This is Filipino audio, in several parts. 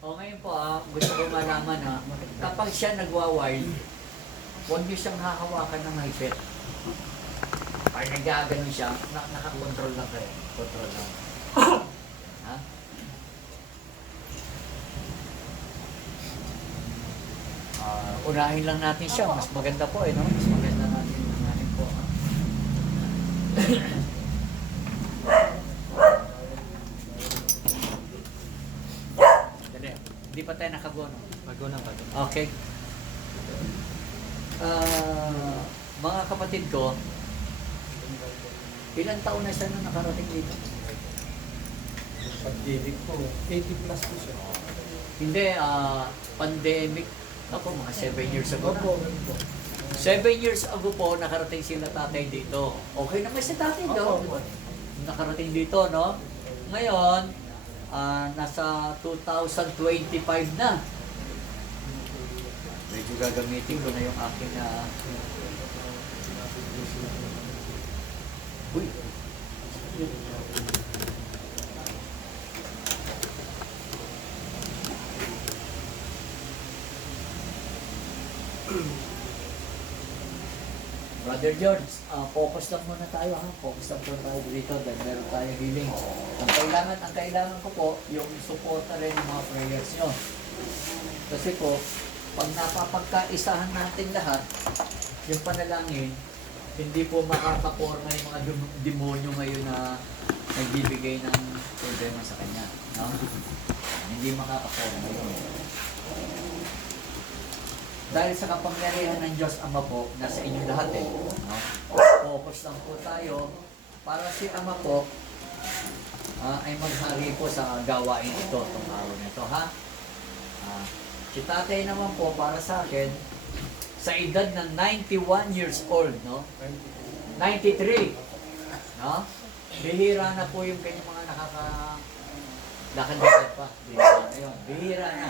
O ngayon po ah, gusto ko malaman ha, kapag siya nagwa-wild, huwag niyo siyang hahawakan ng higpit. Pag nagaganon siya, na nakakontrol lang kayo. Control lang. ha? Ah, unahin lang natin siya. Mas maganda po eh, no? Mas maganda natin unahin po. Ha? Dali. Hindi pa tayo nakagono. Bago na bago. Okay. Ah, mga kapatid ko, ilang taon na siya nung nakarating dito? Pag-ibig po, 80 plus po siya. Hindi, ah, pandemic. Ako, mga 7 years ago na. Opo, ganun po. 7 years ago po, nakarating sila tatay dito. Okay naman si tatay daw. Nakarating dito, no? Ngayon, ah, nasa 2025 na. Gagamitin ko na yung aking na... Uy! Brother George, ah, focus lang muna tayo ha. Focus lang muna tayo dito dahil meron tayo healing. Ang kailangan, ang kailangan ko po, yung suporta rin ng mga prayers nyo. Kasi po, pag napapagkaisahan natin lahat, yung panalangin, hindi po makakaporma yung mga demonyo ngayon na nagbibigay ng problema sa kanya. No? Hindi makakaporma yun. Dahil sa kapangyarihan ng Diyos Ama po, nasa inyo lahat eh. No? Focus lang po tayo para si Ama po ah, ay maghari po sa gawain ito, itong araw na ito, ha? Ah, si tatay naman po, para sa akin, sa edad ng 91 years old, no? 93, no? Bihira na po yung kanyang mga nakaka... Lakad-lakad pa. Bihira na. Bihira na.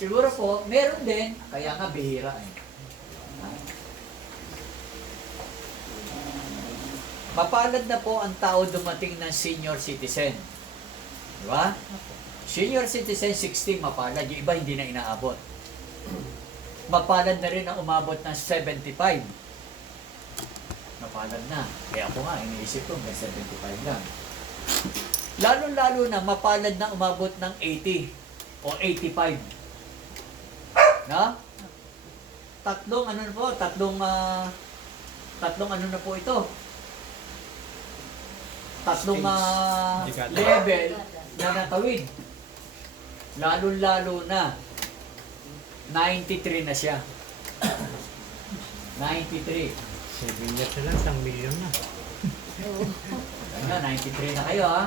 Siguro po, meron din, kaya nga bihira eh. Mapalad na po ang tao dumating ng senior citizen. Di ba? Senior citizen 16 mapalad, yung iba hindi na inaabot. Mapalad na rin ang umabot ng 75. Mapalad na. Kaya ako nga, iniisip ko, may 75 lang. Lalo-lalo na, mapalad na umabot ng 80 o 85. Na? Tatlong ano na po, tatlong ah, tatlong ano na po ito. Tatlong Dekada. level na natawid. Lalo-lalo na 93 na siya. 93. 7 years na lang, isang million na. Ano, 93 na kayo ha.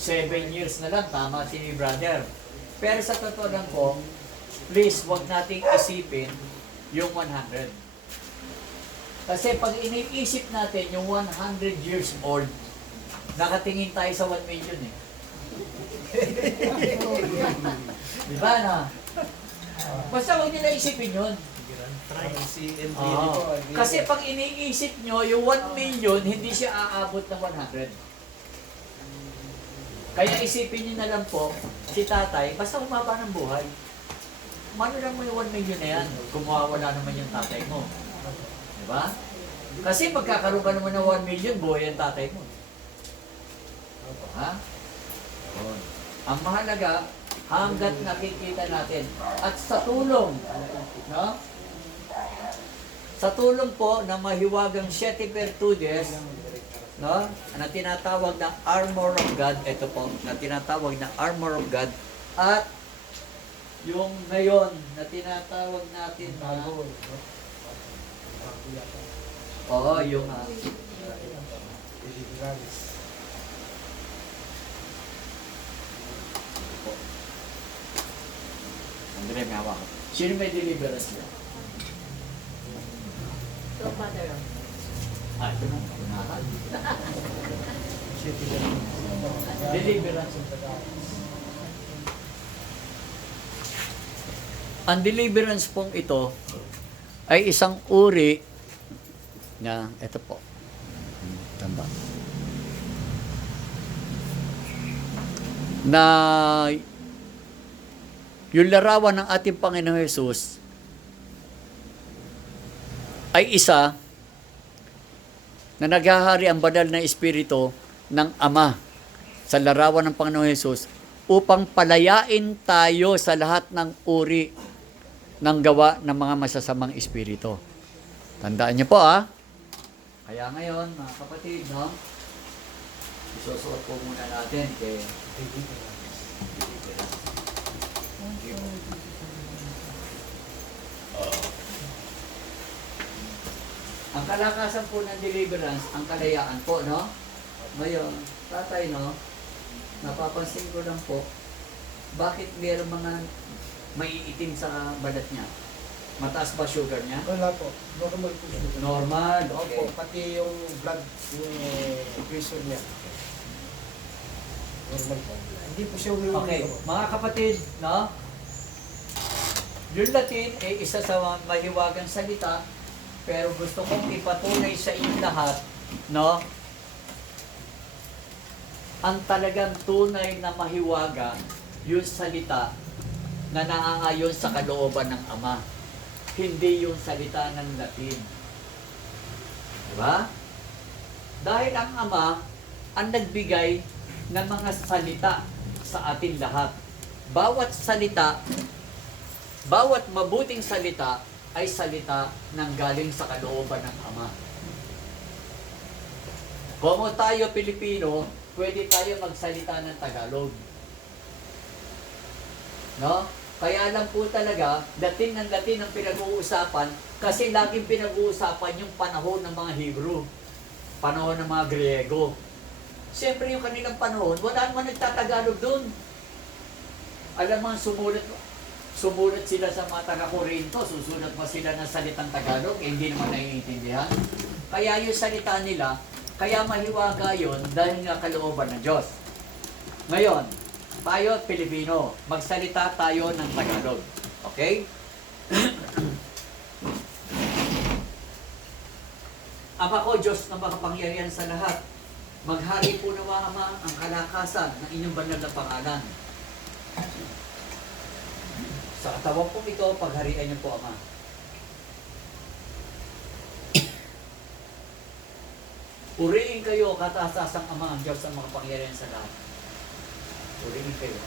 7 years na lang, tama si brother. Pero sa totoo lang po, please, wag nating isipin yung 100. Kasi pag iniisip natin yung 100 years old, nakatingin tayo sa 1 million eh. Di ba na? Basta huwag nila isipin yun. Try. Si MD Oo. po. Kasi pag iniisip nyo, yung 1 million, hindi siya aabot ng 100. Kaya isipin nyo na lang po, si tatay, basta humaba ng buhay. Mano lang mo yung 1 million na yan, kung mawawala naman yung tatay mo. Di ba? Kasi magkakaroon ka naman ng 1 million, buhay ang tatay mo. Ha? Yun. Ang mahalaga, hanggat nakikita natin, at sa tulong, no? Sa tulong po ng mahiwagang Siete Virtudes, no? Na tinatawag na Armor of God, ito po, na tinatawag na Armor of God, at yung ngayon na tinatawag natin na, oo, yung, ah, Andre, may hawak. Sino may deliverance niya? So, Father, Ah, ito na. Deliverance. Ang deliverance pong ito ay isang uri na, ito po, tanda, na yung larawan ng ating Panginoon Jesus ay isa na naghahari ang banal na Espiritu ng Ama sa larawan ng Panginoon Jesus upang palayain tayo sa lahat ng uri ng gawa ng mga masasamang espiritu. Tandaan niyo po ah. Kaya ngayon, mga kapatid, no? Isusuot po muna natin kay Ang kalakasan po ng deliverance, ang kalayaan po, no? Ngayon, tatay, no? Napapansin ko lang po, bakit meron mga maiitim sa balat niya? Mataas ba sugar niya? Wala po. Normal po siya. Normal, Opo, okay. pati yung blood, yung pressure niya. Normal po. Hindi po siya umiinom. Okay, mga kapatid, no? Yung Latin ay isa sa mahiwagang salita, pero gusto kong ipatunay sa inyong lahat, no? Ang talagang tunay na mahiwaga, yung salita na naaayon sa kalooban ng Ama. Hindi yung salita ng Latin. Diba? Dahil ang Ama ang nagbigay ng mga salita sa atin lahat. Bawat salita, bawat mabuting salita ay salita ng galing sa kalooban ng Ama. Kung tayo Pilipino, pwede tayo magsalita ng Tagalog. No? Kaya lang po talaga, dating ng dating ang pinag-uusapan kasi laging pinag-uusapan yung panahon ng mga Hebrew, panahon ng mga Griego. Siyempre yung kanilang panahon, wala naman nagtatagalog doon. Alam mo, sumulat, sumulat sila sa mga taga-Korinto, susulat pa sila ng salitang Tagalog, eh, hindi naman naiintindihan. Kaya yung salita nila, kaya mahiwaga yun dahil nga kalooban ng Diyos. Ngayon, tayo Pilipino, magsalita tayo ng Tagalog. Okay? Ama ko, Diyos na makapangyarihan sa lahat, maghari po nawa Ama ang kalakasan ng inyong banal na pangalan. Sa katawan po ito, pagharian niyo po, Ama. Purihin kayo, kataas-taasang Ama, ang Diyos ang makapangyarihan sa lahat. Purihin kayo.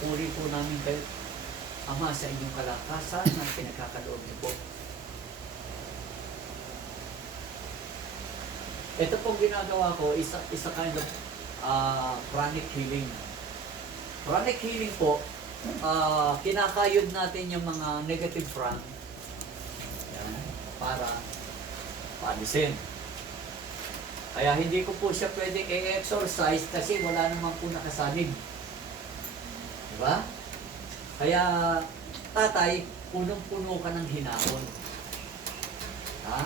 Puri po namin kayo, Ama, sa inyong kalakasan na pinagkakaloob niyo po. Ito pong ginagawa ko is a, is a kind of uh, chronic healing. Chronic healing po, uh, kinakayod natin yung mga negative front yan, para paalisin. Kaya hindi ko po siya pwedeng i-exercise kasi wala naman po nakasanig. Diba? Kaya, tatay, punong-puno ka ng hinahon. Ha?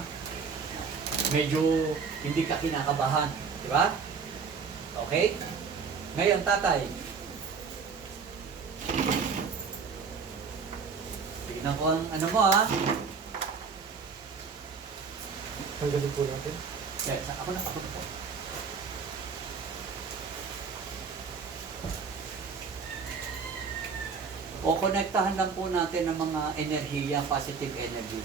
Medyo hindi ka kinakabahan. Diba? Okay? Ngayon, tatay. Tignan ko ang ano mo ha. Tanggalin po natin. Sige, sa- ako na, ako po. O konektahan lang po natin ng mga enerhiya, positive energy.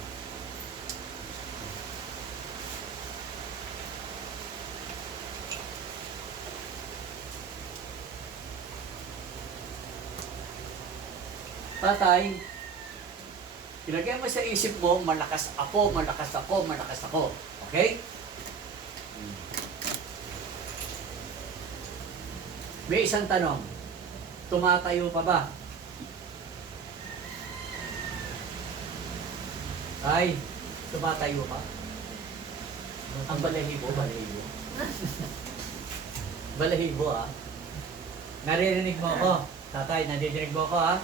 Tatay, ilagay mo sa isip mo, malakas ako, malakas ako, malakas ako. Okay? May isang tanong. Tumatayo pa ba? Ay, tumatayo pa. Ang balahibo, balahibo. balahibo ah. Naririnig mo ako. Tatay, naririnig mo ako ah.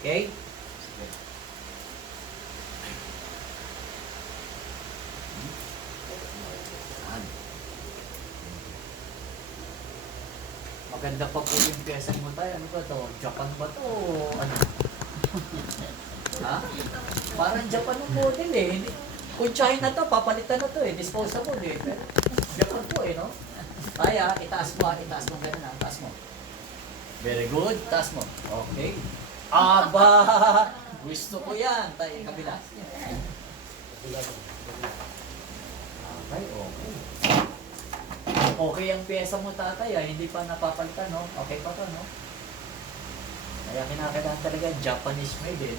Okay? Maganda pa po yung pyesa mo tayo. Ano ba to? Japan ba to? Ano? ha? Parang Japan ang model eh. Kung China to, papalitan na to eh. Disposable eh. Japan po eh, no? Kaya, itaas mo, ah, itaas mo ganun ah. Taas mo. Very good. Taas mo. Okay. Aba! Gusto ko yan. Tayo, kabila. Okay, okay. Okay ang pyesa mo tatay ah, hindi pa napapalitan no? Okay pa to no? Kaya kinakailangan talaga Japanese made eh.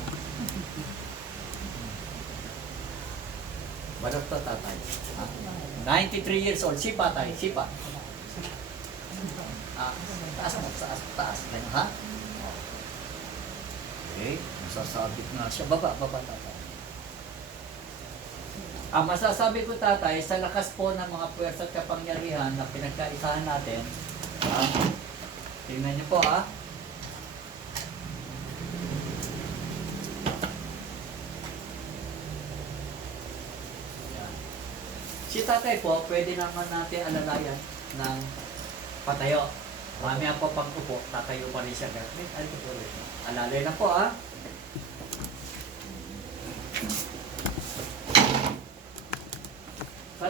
Balot to tatay. Ah, 93 years old, sipa tayo, sipa. Ah, taas mo, taas, taas. Ganun ha? Okay, masasabit nga siya. Baba, baba tatay. Ang masasabi ko tatay, sa lakas po ng mga puwersa at kapangyarihan na pinagkaisahan natin, ah, tingnan niyo po ah, Yan. Si tatay po, pwede naman natin alalayan ng patayo. Mamaya po pag upo, tatayo pa rin siya. Rin. Alalay na po ah.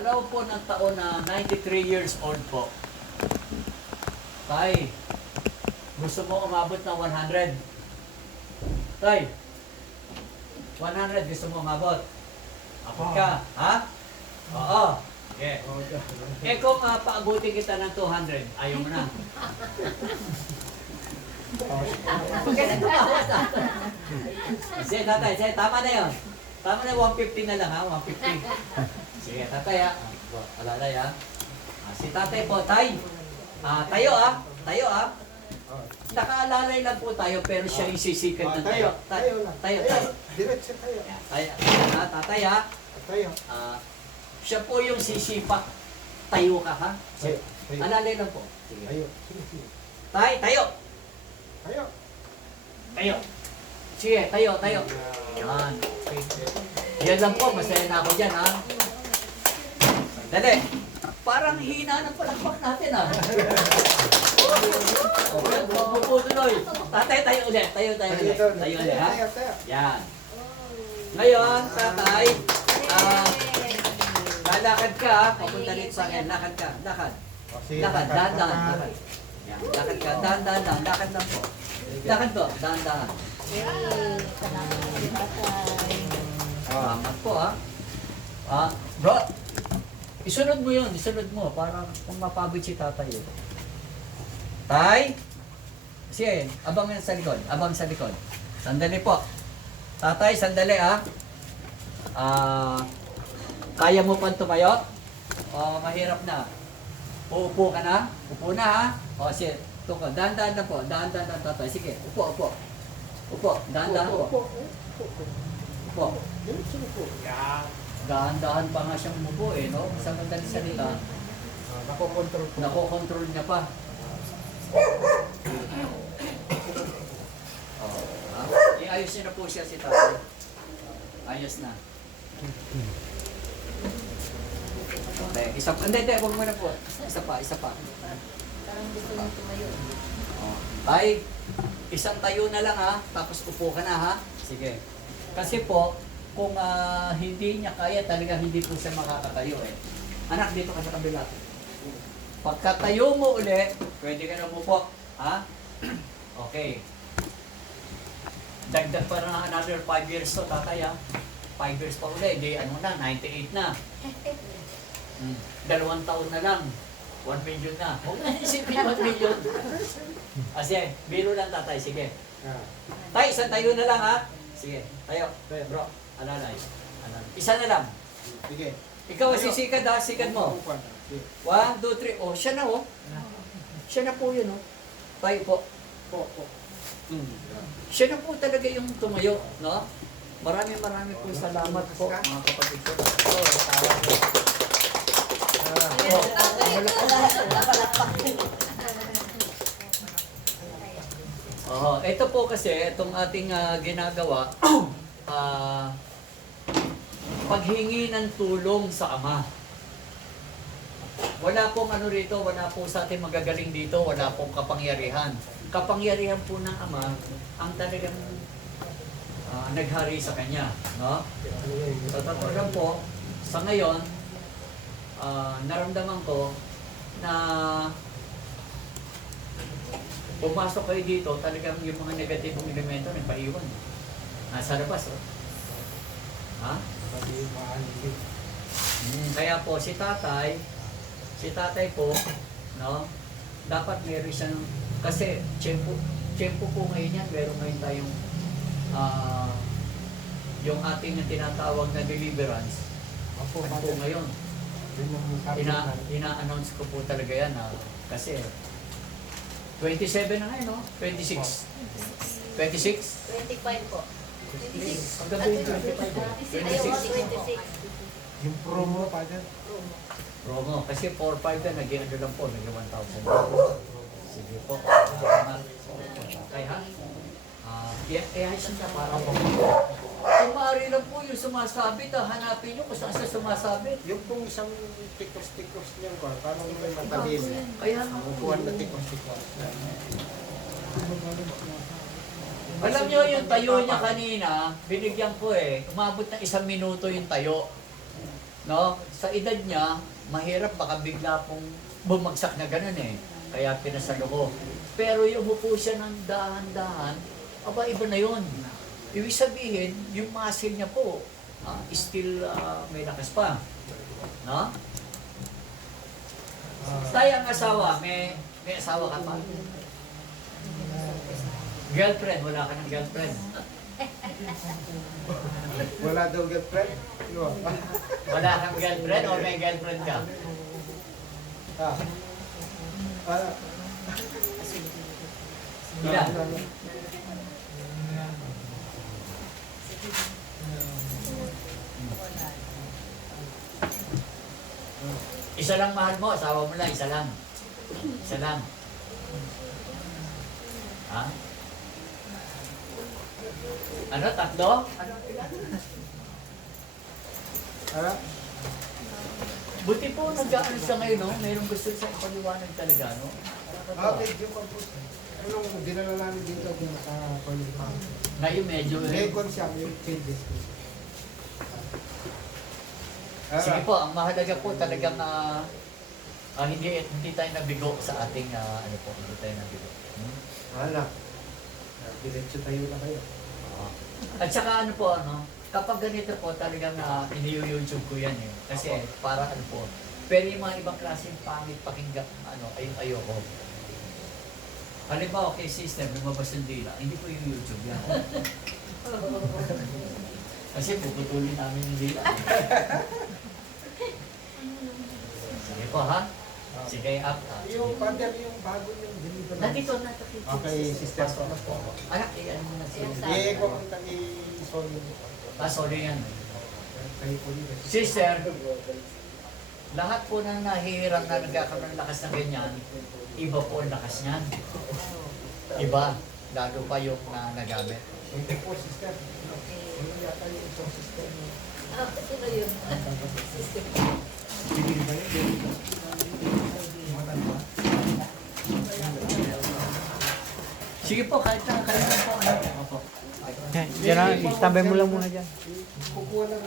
Loob po ng taon na 93 years old po, Tay, gusto mo umabot ng 100? Tay, 100 gusto mo umabot? Abot ka, ha? Oo. Okay. Eh kung uh, paabutin kita ng 200, ayaw mo na. Huwag ka na tumawa tatay. Tama na yun. Tama na 150 na lang ha, 150. Sige tatay. Ah, Alalay ha. Ah, si tatay po, tay. Ah, tayo ah, tayo ah. Nakaalalay lang po tayo pero siya yung sisikat ng tayo. Ta- Tayo na. Tayo, tayo. Diretso tayo. Yan, Tayo, ha, tatay ha. Tayo. Ah, siya po yung sisipa. Tayo ka ha. Tayo. Tayo. Alalay lang po. Sige. Tayo. Sige, sige. Tay, tayo. Tayo. Tayo. Sige, tayo, tayo. Yan. Yan lang po, masaya na ako dyan ha. Dali. Parang hina ng palakpak natin ha. Okay, puputuloy. Tatay, tayo ulit. Tayo, tayo ulit. Tayo. Ulit ha. Yan. Ngayon, tatay, ah, lalakad ka. Papunta dito sa akin. Lakad ka. Lakad. O, sige, Lakad. lakad, Dahan, dahan. lakad. Yan. Lakad ka. Dahan, dahan, dahan. Lakad lang po. Lakad po. Dahan, dahan. Salamat po ah. Ah, bro, isunod mo yun, isunod mo para kung mapagod si tatay yun. Tay, sige, abang yan sa likod, abang sa likod. Sandali po. Tatay, sandali ah. Ah, kaya mo pang tumayo? O mahirap na? Uupo ka na? Upo na ha? O sige, tuko, dahan-dahan na po, dahan-dahan na tatay. Sige, upo, upo. Upo, dahan-dahan po. Upo, upo, upo. Upo. Diretso na po. Dahan-dahan pa nga siyang mubo eh, no? Sa madaling salita, Ah, Nakokontrol po. nakokontrol niya pa. Oh, ha? Iayos niya na po siya si tatay. Ayos na. Okay, isa pa. Hindi, hindi, huwag mo na po. Isa pa, isa pa. Parang gusto niyo tumayo. Oh. Tay, isang tayo na lang ha, tapos upo ka na ha. Sige. Kasi po, kung ah, hindi niya kaya, talaga hindi po siya makakatayo eh. Anak, dito ka sa kabila. Pagkatayo mo uli, pwede ka na po. Ha? Okay. Dagdag pa na another 5 years to, tatay ha. 5 years pa uli, di ano na, 98 na. Hmm. Dalawang taon na lang. 1 million na. Huwag na isipin 1 million. Kasi, biro lang tatay, sige. Ah, Tay, isang tayo na lang ha. Sige, tayo. tayo. Bro, alalay. alalay. Isa na lang. Sige. Ikaw ang sisikad ha, sikad mo. One, two, three. Oh, siya na oh. Siya na po yun oh. Tayo po. Upo, upo. Hmm. Siya na po talaga yung tumayo, no? Maraming maraming po salamat po, mga kapatid ko. Oh, po. Ah, Oo, ito po kasi, itong ating ah, ginagawa, ah, paghingi ng tulong sa Ama. Wala pong ano rito, wala po sa ating magagaling dito, wala pong kapangyarihan. Kapangyarihan po ng Ama ang talagang ah, naghari sa Kanya. No? Sa totoo po, sa ngayon, ah, naramdaman ko na pumasok kayo dito, talagang yung mga negatibong elemento nagpaiwan. Nasa labas, oh. Ha? Pati yung maanin. Mm, kaya po si tatay, si tatay po, no, dapat meron siyang, kasi tiyempo, tiyempo po ngayon yan, meron ngayon tayong, ah, yung ating tinatawag na deliverance, Opo, ano po ngayon, ina, ina-announce ko po talaga yan, ah, kasi 27 na ngayon, no? 26. 26? 25 po. 26. Ang gabi, 25. 26. 26. Yung promo, Father. Promo, kasi 4-5 na, naging ano lang po, naging 1,000. Sige po. Salamat. Kaya, ah, kaya, kaya siya para po. Kung maaari lang po yung sumasabit, ah, hanapin nyo kung saan siya sumasabit. Yung pong isang tikos-tikos niyan ko, parang may matalim. Kaya nga po. Upuan na tikos-tikos. Alam nyo yung tayo niya kanina, binigyan ko eh, umabot ng isang minuto yung tayo. No? Sa edad niya, mahirap baka bigla pong bumagsak na ganun eh. Kaya pinasalo ko. Pero yung umupo siya ng dahan-dahan, aba iba na yun. Ibig sabihin, yung muscle niya po, ah, still ah, may lakas pa. No? Tayo ang asawa, may, may asawa ka pa. Girlfriend, wala ka ng girlfriend. Wala daw girlfriend? Ano? Wala kang girlfriend o may girlfriend ka? Ah. Ah. Ilan? Isa lang mahal mo, asawa mo lang, isa lang. Isa lang. Ha? Ano, tatlo? Ano? Ah. Buti po nag-ano siya ngayon, no? Mayroong gusto sa ipaliwanag talaga, no? Ah, medyo kompus. Anong dinala namin dito kung naka-qualify? Ngayon medyo... Recon siya yung changes. Sige po, ang mahalaga po talagang ah, ah, hindi hindi tayo nabigo sa ating ah, ano po, hindi tayo nabigo. Hmm? Wala. Diretso tayo na kayo. Ah. At saka ano po, ano, kapag ganito po talagang uh, ini-YouTube ko yan eh. Kasi para ano po, pero yung mga ibang klaseng pangit pakinggan, ano, ay ayoko. Halimbawa kay sister, lumabas yung dila, hindi po yung YouTube yan. Kasi puputulin namin yung dila. Sige po ha. Sige up. Ah. Yung father, yung bago yung deliver. Nandito na ito. Okay, sister. Anak, eh, ano na siya. Eh, kung ang tagi sorry. Ah, sorry yan. Sister, lahat po na nahihiram na nagkakaroon ng lakas na ganyan, iba po ang lakas niyan. Iba, lalo pa yung na nagamit. Ito po, sister. Ano yata yung isang sister? Ah, sino yun? Binili ba yun? Sige po, kahit na kayo na po. Ano? Opo. Yan, dyan lang, istambay mo lang muna dyan. Kukuha lang.